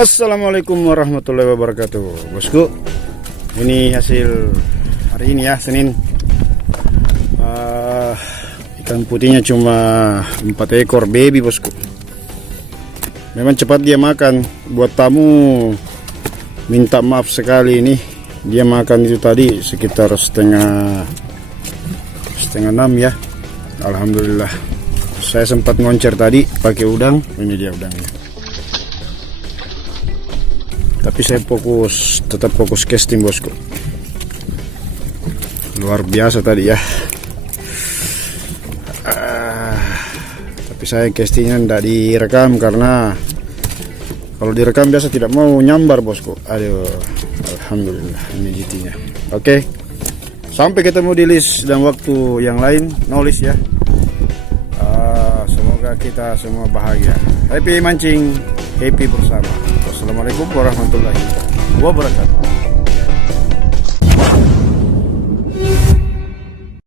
Assalamualaikum warahmatullahi wabarakatuh, bosku. Ini hasil hari ini ya, Senin. Ikan putihnya cuma 4 ekor baby, bosku. Memang cepat dia makan. Buat tamu minta maaf sekali, ini dia makan itu tadi sekitar setengah 6 ya. Alhamdulillah. Saya sempat ngoncer tadi pakai udang. Ini dia udangnya. Tapi saya tetap fokus casting, bosku. Luar biasa tadi ya. Tapi saya castingnya tidak direkam karena kalau direkam biasa tidak mau nyambar, bosku. Aduh, alhamdulillah ini GT-nya. Oke. Sampai ketemu di list dan waktu yang lain, no list ya. Semoga kita semua bahagia. Happy mancing, happy bersama. Assalamualaikum warahmatullahi wabarakatuh.